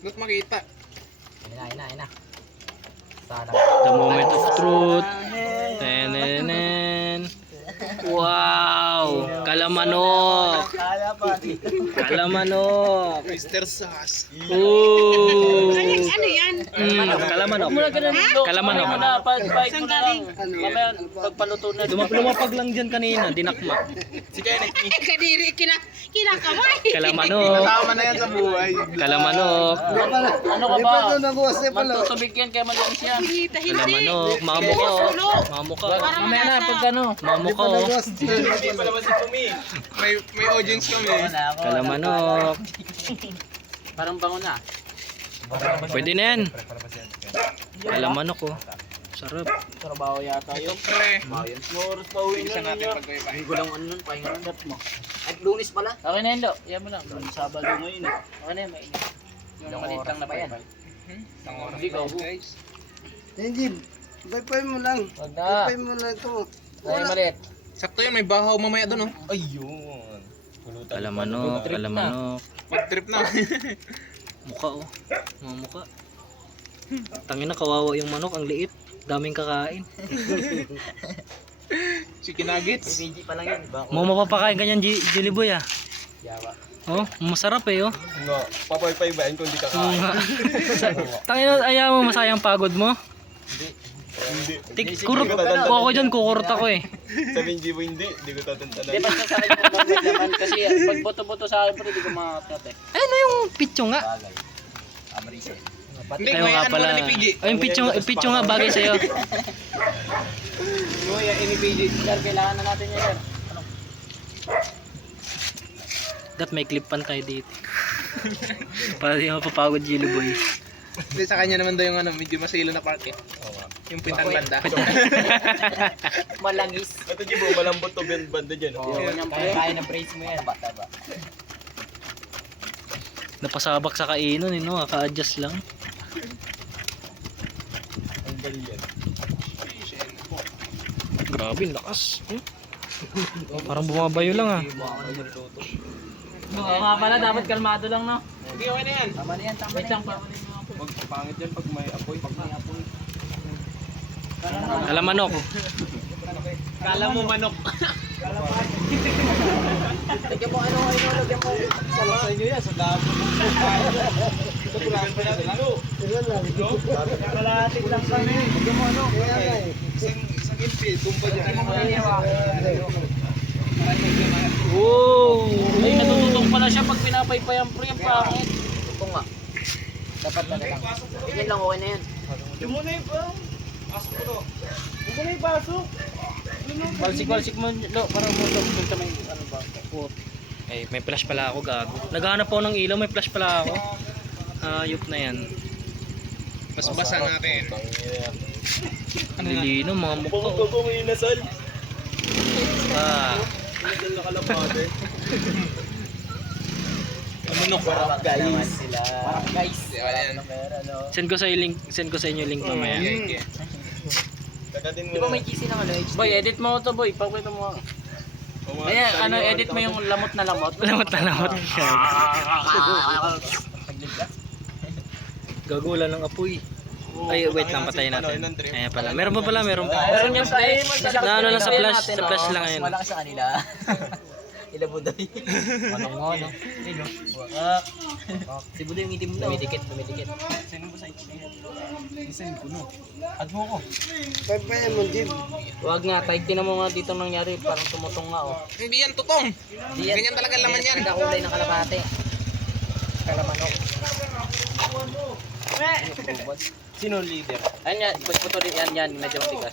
Ba't makita? Ina. Sana. The moment of truth. Tenenen. Wow! Kalamanok! Kalamanok! Mr. Sauce. Ooh! Ano yan? Kalamanok. Kalamanok. Saan galing? Mamaya pagpaluto na. Lumapag lang dyan kanina, dinakma. Si Kenneth. Kadiri, kinakamay. Kalamanok. Tama na yan sa buhay. Kalamanok. Ano ka ba? Magtutubig yan kaya malinis yan. Hita-hiti. Kalamanok. Mamuka oh. Mamuka. Mamaya na pag ano. Mamuka oh. Hindi pa naman si Tumi. May audience kami. Kalamanok. Parang bango na. Pwede na yan. Kalamanok oh. Sarap. Trabaho yata yun. Pre. Oras pa uwi Isa na natin ninyo. pagkaiba. Hindi ko lang ano nun, pahinga lang dapat mo. At lunis pala. Okay na yun, Lo. Yan mo lang. Sabado ngayon eh. Okay na yun, mainit. Yung maliit lang na pa yan. Isang oras Hindi ko. guys. Enjib, baypay mo lang. Wag na. Baypay mo lang ito. Ay, maliit. Sakto yan, may bahaw mamaya doon oh. Ayun. Kalamanok. Kalamanok. Mag trip na. Muka oh. Mamuka. Tangina kawawa yung manok, ang liit. Daming kakain. Chicken nuggets. PPG pa lang yan. Mo mapapakain kanyan Jelly Boy ah. Yawa. Oh, masarap eh oh. Nga, papaypaybain kung di ka Oo kain. nga. Tangina, ayaw mo masayang pagod mo. Hindi. Kurot ko ako dyan, kukurot ako eh. Sabihin Jibo hindi ko tatantanan. Hindi, basta sa akin yung bagay naman. Kasi pag boto-boto sa akin, hindi ko makakot eh. Ano yung pitcho nga? Hindi, Ayaw nga ngayon pala. muna ni PG. Ay, yung pitcho nga bagay sa'yo. Ngayon ni PG. Sir, kailangan na natin yan, sir. Dat may clipan tayo dito. Para di mapapagod Jelly Boy. Hindi, sa kanya naman daw yung ano, medyo masilo na park eh. Yung pintang banda. Malangis. Ito Jibo, malambot to banda dyan. Oo, kanyang kaya na brace mo yan. Bata ba? Napasabak sa kainon eh, no? Kaka-adjust lang. Ang galing yan. Grabe, ang lakas. Parang bumabayo lang ah. Oo nga pala, dapat kalmado lang, no? Hindi, okay na yan. Tama na yan, tama na yan. Huwag pangit yan pag may apoy. Kalamanok. Kala mo manok. Lagyan mo ano, lagyan mo. Sa inyo yan, sa dami. Ito kulangan pa natin. Kalahating lang kami. Lagyan mo ano. Isang infield, tumpa dyan. Wow! Ay, natututong pala siya pag pinapaypay ang pre, ang pangit. Ito nga. Dapat na lang. Ganyan lang, okay na yan. Balsik mo, Lo, para mo sa may ano ba? Eh, may flash pala ako, gago. Naghahanap ako ng ilaw, may flash pala ako. Ayop na yan. Basbasa natin. Ang lilino, mga mukha. Huwag ko may inasal. Ah, Inasal na kalapate. Manok. Sarap guys. Parang guys. Yan. send ko sa inyo link mamaya. Okay. Kagatin mo Di ba na. may cheesy na ulit? Boy, edit mo to, boy. Pagpito mo. Ayan, ano, edit mo yung lamot na lamot. Lamot na lamot. Gagula ng apoy. Ay, wait lang, patayin natin. Ayan pala. Meron pa pala, meron pa. Meron yung pre. Na ano lang sa flash lang ngayon. Wala ka sa kanila. Ila Budoy. Manong mo, no? Si Budoy yung itim mo. Dumidikit. Baypay mo, Jib. Huwag nga, tight din mo nga dito nangyari. Parang tumutong nga, oh. Hindi yan tutong. Di yan- Ganyan talaga laman yan. Ang kulay ng kalapate. Kalamanok. Sino ang leader? Ayan yan, puto din yan, medyo matigas.